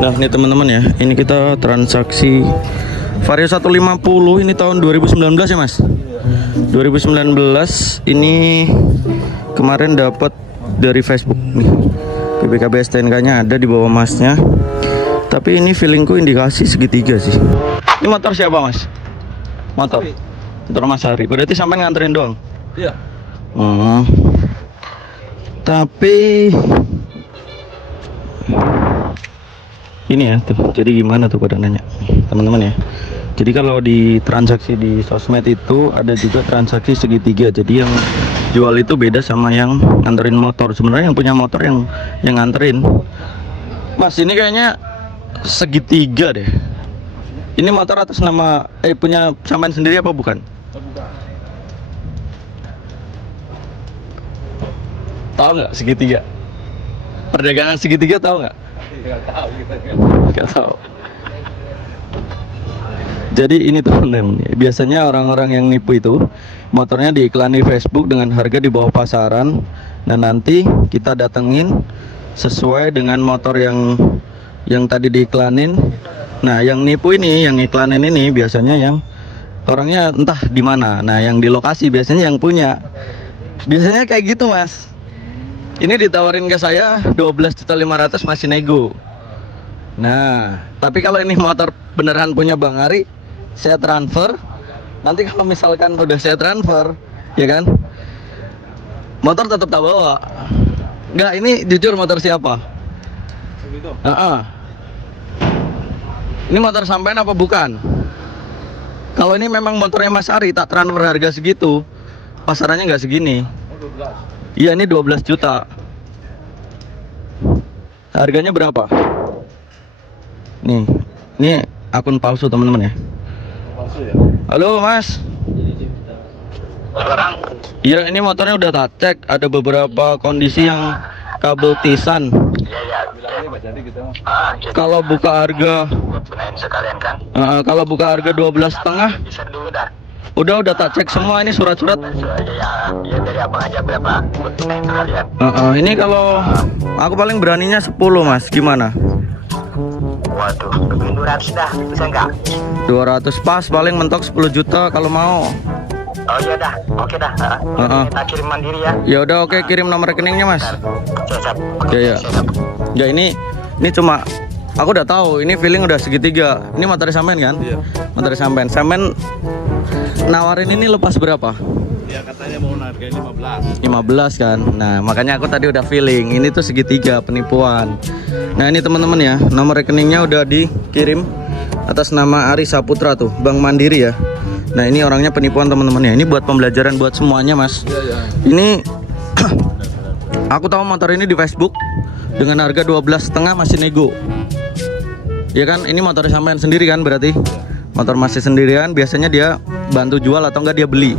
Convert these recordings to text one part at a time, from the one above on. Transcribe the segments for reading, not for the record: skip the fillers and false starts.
Nah ini teman-teman ya, ini kita transaksi Vario 150 ini tahun 2019 ya mas. 2019 ini kemarin dapat dari Facebook nih. PPKB STNK nya ada di bawah masnya. Tapi ini feelingku indikasi segitiga sih. Ini motor siapa mas? Motor Mas Hari. Berarti sampai nganterin doang? Iya. Tapi ini ya tuh, jadi gimana tuh pada nanya teman-teman ya. Jadi kalau di transaksi di sosmed itu ada juga transaksi segitiga. Jadi yang jual itu beda sama yang nganterin motor. Sebenarnya yang punya motor yang nganterin. Mas ini kayaknya segitiga deh. Ini motor atas nama punya sampean sendiri apa bukan? Bukan. Tahu nggak segitiga? Perdagangan segitiga tahu nggak? Nggak tahu kita. Nggak tahu. Jadi ini teman-teman, biasanya orang-orang yang nipu itu motornya diiklani Facebook dengan harga di bawah pasaran, dan nanti kita datengin sesuai dengan motor yang tadi diiklanin. Nah, yang nipu ini, yang iklanin ini biasanya yang orangnya entah di mana. Nah, yang di lokasi biasanya yang punya. Biasanya kayak gitu, Mas. Ini ditawarin ke saya 12.500.000 masih nego. Nah, tapi kalau ini motor beneran punya Bang Ari, saya transfer. Nanti kalau misalkan udah saya transfer, ya kan, motor tetap tak bawa. Enggak, ini jujur motor siapa? Begitu. Ini motor sampean apa bukan? Kalau ini memang motornya Mas Ari, tak transfer harga segitu, pasarannya nggak segini. Oh, 12. Iya, ini 12 juta. Harganya berapa? Nih, ini akun palsu teman-teman ya. Palsu ya? Halo Mas. Iya, ini motornya udah tak cek, ada beberapa kondisi yang kabel tisan. Bilangnya nggak jadi gitu. Kalau buka harga, kalau buka harga 12,5. Udah tak cek semua, ini surat-surat. Ya dari abang aja berapa untuk kalian? Ini kalau aku paling beraninya 10 mas, gimana? Waduh, lebih 200 dah, bisa nggak? 200 pas, paling mentok 10 juta kalau mau. Oh iya dah, oke dah. Kita kirim mandiri ya. Ya udah oke, kirim nomor rekeningnya mas. Siap. Ya. Ya ini cuma aku udah tahu, ini feeling udah segitiga. Ini materi sampean kan? Iya. Materi sampean. Sampean nawarin ini lepas berapa? Ya katanya mau harganya 15. 15 kan. Nah, makanya aku tadi udah feeling ini tuh segitiga penipuan. Nah, ini teman-teman ya, nomor rekeningnya udah dikirim atas nama Ari Saputra tuh, Bank Mandiri ya. Nah, ini orangnya penipuan teman-teman ya. Ini buat pembelajaran buat semuanya, Mas. Iya. Ini aku tahu motor ini di Facebook dengan harga 12,5 masih nego. Ya kan, ini motor sampean sendiri kan berarti? Motor masih sendirian, biasanya dia bantu jual atau enggak dia beli?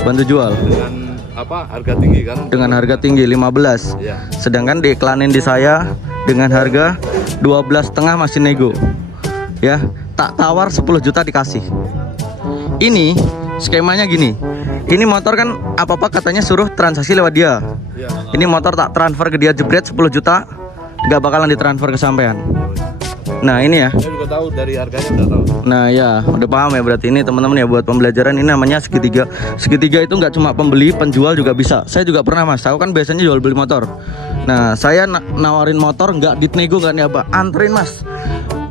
Bantu jual. Dengan apa? Harga tinggi kan? Dengan harga tinggi 15. Iya. Sedangkan diiklanin di saya dengan harga 12,5 masih nego. Ya, tak tawar 10 juta dikasih. Ini skemanya gini. Ini motor kan apa-apa katanya suruh transaksi lewat dia. Iya. Ini motor tak transfer ke dia jebret 10 juta, nggak bakalan ditransfer ke sampean. Nah, ini ya. Saya juga tahu dari harganya udah tahu. Nah ya, udah paham ya berarti ini teman-teman ya, buat pembelajaran. Ini namanya segitiga. Segitiga itu nggak cuma pembeli, penjual juga bisa. Saya juga pernah mas, aku kan biasanya jual beli motor. Nah, saya nawarin motor nggak dinego, nggak nih apa, anterin mas.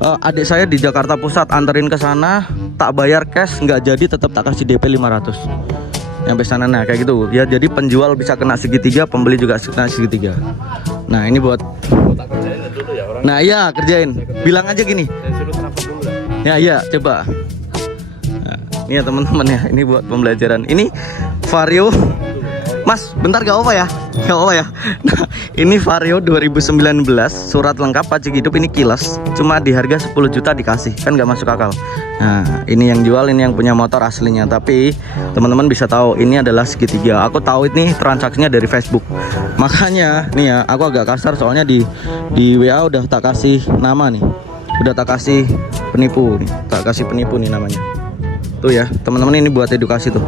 Adik saya di Jakarta Pusat, anterin ke sana, tak bayar cash, nggak jadi, tetap tak kasih DP 500. Sampai sana, nah kayak gitu ya. Jadi penjual bisa kena segitiga, pembeli juga kena segitiga. Nah ini buat. Tak kerjain dulu ya orang. Nah iya, kerjain. Bilang aja gini. Saya suruh transfer dulu ya. Ya iya, coba. Nah, ini ya teman-teman ya, ini buat pembelajaran. Ini Vario. Mas, bentar gak apa ya? Gak apa ya? Nah, ini Vario 2019, surat lengkap, pajak hidup, ini kilas. Cuma di harga 10 juta dikasih, kan gak masuk akal. Nah, ini yang jual, ini yang punya motor aslinya. Tapi teman-teman bisa tahu ini adalah segitiga. Aku tahu ini transaksinya dari Facebook. Makanya nih ya, aku agak kasar soalnya di WA udah tak kasih nama nih. Udah tak kasih penipu nih, tak kasih penipu nih namanya. Tuh ya, teman-teman, ini buat edukasi tuh.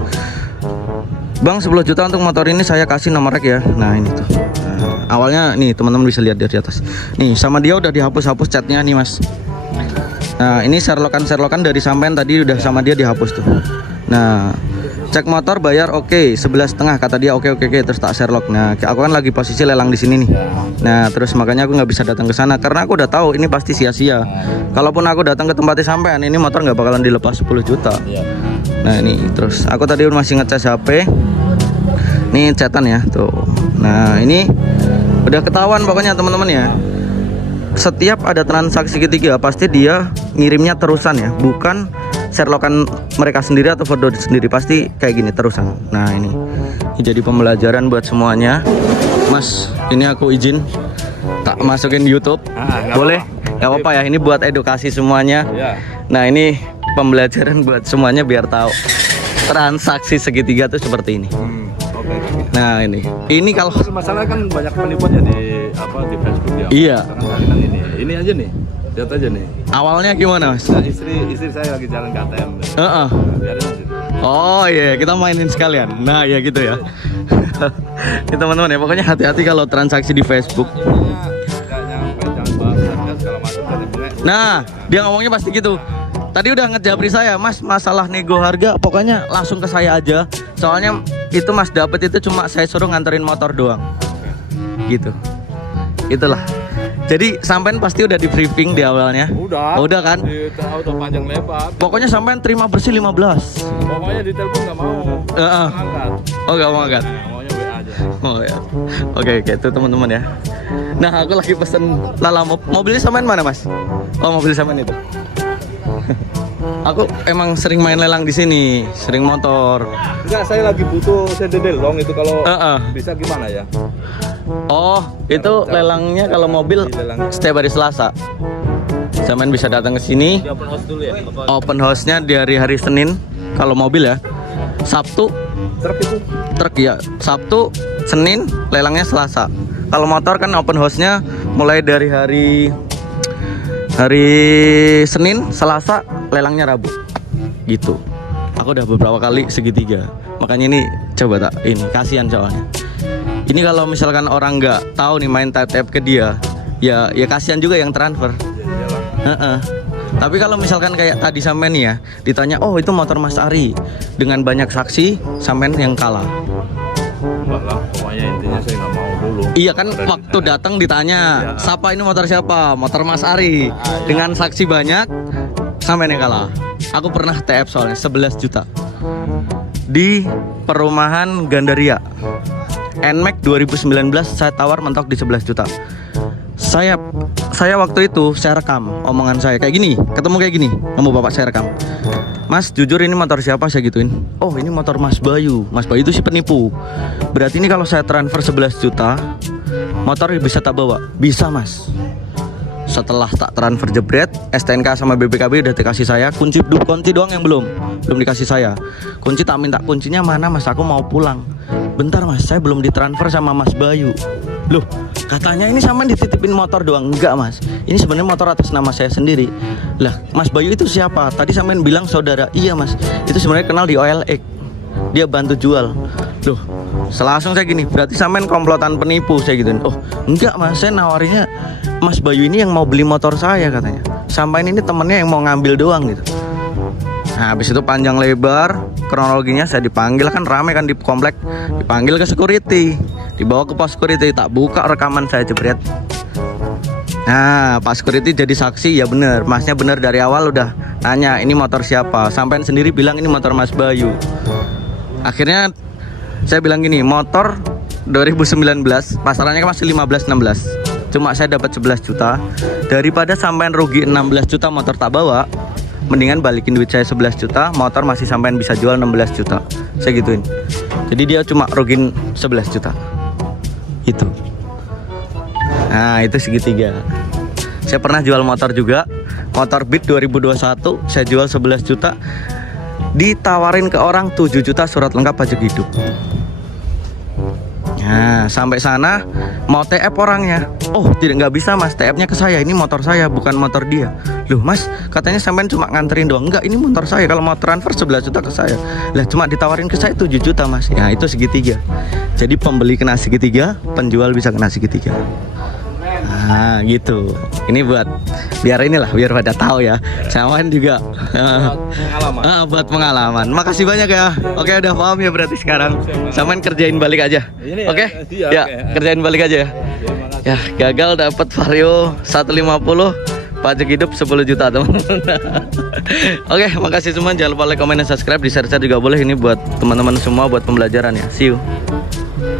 Bang 10 juta untuk motor ini saya kasih nomor rek ya. Nah ini tuh. Nah, awalnya nih teman-teman bisa lihat dari atas. Nih sama dia udah dihapus-hapus chatnya nih mas. Nah ini Sherlockan dari sampean tadi udah sama dia dihapus tuh. Nah cek motor bayar oke 11,5 kata dia oke terus tak Sherlock. Nah aku kan lagi posisi lelang di sini nih. Nah terus makanya aku nggak bisa datang ke sana karena aku udah tahu ini pasti sia-sia. Kalaupun aku datang ke tempatnya sampean ini motor nggak bakalan dilepas 10 juta. Nah ini terus aku tadi masih ngecas HP. Ini chatan ya tuh. Nah ini udah ketahuan pokoknya teman-teman ya. Setiap ada transaksi ketiga pasti dia ngirimnya terusan ya, bukan Sherlockan mereka sendiri atau foto sendiri, pasti kayak gini terusan. Nah ini jadi pembelajaran buat semuanya. Mas ini aku izin tak masukin YouTube. Boleh? Gak apa-apa ya, ini buat edukasi semuanya. Nah ini pembelajaran buat semuanya biar tahu transaksi segitiga tuh seperti ini. Nah ini kalau masalah kan banyak penipuan ya di Facebook ya. Iya. Kan ini aja nih, lihat aja nih. Awalnya gimana mas? Nah, istri saya lagi jalan ke ATM. Biarin aja. Oh iya, kita mainin sekalian. Nah ya gitu ya. Ini teman-teman ya, pokoknya hati-hati kalau transaksi di Facebook. Nah dia ngomongnya pasti gitu. Tadi udah ngejabri saya, mas masalah nego harga pokoknya langsung ke saya aja. Soalnya itu mas dapet itu cuma saya suruh nganterin motor doang. Gitu. Itulah. Jadi sampean pasti udah di briefing di awalnya. Udah kan? Udah panjang lebar. Pokoknya sampean terima bersih 15. Pokoknya di telepon nggak mau. Angkat. Oh nggak mau angkat. Maunya WA aja. Oh ya. Oke itu teman-teman ya. Nah aku lagi pesen lala mobilnya sampean mana mas? Oh mobil sampean itu. Aku emang sering main lelang di sini, sering motor. Enggak, saya lagi butuh sendelong itu kalau bisa gimana ya? Oh, itu lelangnya kalau mobil setiap hari Selasa. Sampean bisa datang ke sini. Di open house dulu ya? Open house-nya dari hari Senin kalau mobil ya. Sabtu Truk itu? Truk ya. Sabtu, Senin, lelangnya Selasa. Kalau motor kan open house-nya mulai dari hari Senin, Selasa, lelangnya Rabu. Gitu. Aku udah beberapa kali segitiga. Makanya ini coba tak ini kasihan soalnya. Ini kalau misalkan orang nggak tahu nih main tap ke dia, ya kasihan juga yang transfer. Tapi kalau misalkan kayak tadi sampean nih ya, ditanya, "Oh, itu motor Mas Ari." Dengan banyak saksi, sampean yang kalah. Enggak lah, pokoknya intinya saya nggak mau dulu. Iya kan waktu datang ditanya, "Siapa ini motor siapa?" Motor Mas Ari. Dengan saksi banyak, sampean yang kalah. Aku pernah TF soalnya 11 juta. Di perumahan Gandaria. NMAX 2019 saya tawar mentok di 11 juta. Saya waktu itu saya rekam omongan saya kayak gini, ketemu kayak gini, kamu bapak saya rekam. Mas jujur ini motor siapa, saya gituin. Oh ini motor Mas Bayu. Mas Bayu itu si penipu. Berarti ini kalau saya transfer 11 juta motor bisa tak bawa? Bisa mas. Setelah tak transfer jebret, STNK sama BPKB udah dikasih saya. Kunci doang yang belum dikasih saya. Kunci tak minta kuncinya mana mas, aku mau pulang. Bentar mas, saya belum ditransfer sama Mas Bayu. Loh, katanya ini sampean dititipin motor doang. Enggak mas, ini sebenarnya motor atas nama saya sendiri. Lah, Mas Bayu itu siapa? Tadi sampean bilang saudara. Iya mas, itu sebenarnya kenal di OLX. Dia bantu jual. Loh, langsung saya gini, berarti sampean komplotan penipu, saya gituin. Oh, enggak mas, saya nawarinya Mas Bayu ini yang mau beli motor saya katanya. Sampean ini temennya yang mau ngambil doang gitu. Nah, habis itu panjang lebar kronologinya saya dipanggil, kan rame kan di komplek, dipanggil ke security, dibawa ke pos security, tak buka rekaman saya jebret. Nah, pas security jadi saksi, ya bener, masnya bener dari awal udah nanya ini motor siapa, sampean sendiri bilang ini motor Mas Bayu. Akhirnya saya bilang gini, motor 2019 pasarannya kan masih 15-16, cuma saya dapat 11 juta. Daripada sampean rugi 16 juta motor tak bawa, mendingan balikin duit saya 11 juta, motor masih sampean bisa jual 16 juta. Saya gituin. Jadi dia cuma rugiin 11 juta. Itu. Nah, itu segitiga. Saya pernah jual motor juga. Motor Beat 2021 saya jual 11 juta. Ditawarin ke orang 7 juta surat lengkap pajak hidup. Nah, sampai sana mau TF orangnya. Oh, nggak bisa mas, TF-nya ke saya. Ini motor saya, bukan motor dia. Loh mas, katanya sampean cuma nganterin doang. Enggak, ini motor saya. Kalau mau transfer 11 juta ke saya. Lah cuma ditawarin ke saya 7 juta mas. Ya itu segitiga. Jadi pembeli kena segitiga, penjual bisa kena segitiga. Nah gitu. Ini buat biar pada tahu ya. Samain juga Pengalaman. buat pengalaman. Makasih banyak ya. Oke udah paham ya berarti sekarang. Samain kerjain balik aja. Ini Oke? iya, Ya, oke. kerjain balik aja ya. Ya, gagal dapat Vario 150, pajak hidup 10 juta teman-teman. Oke, makasih semua. Jangan lupa like, comment, dan subscribe. Di share juga boleh. Ini buat teman-teman semua, buat pembelajaran ya. See you.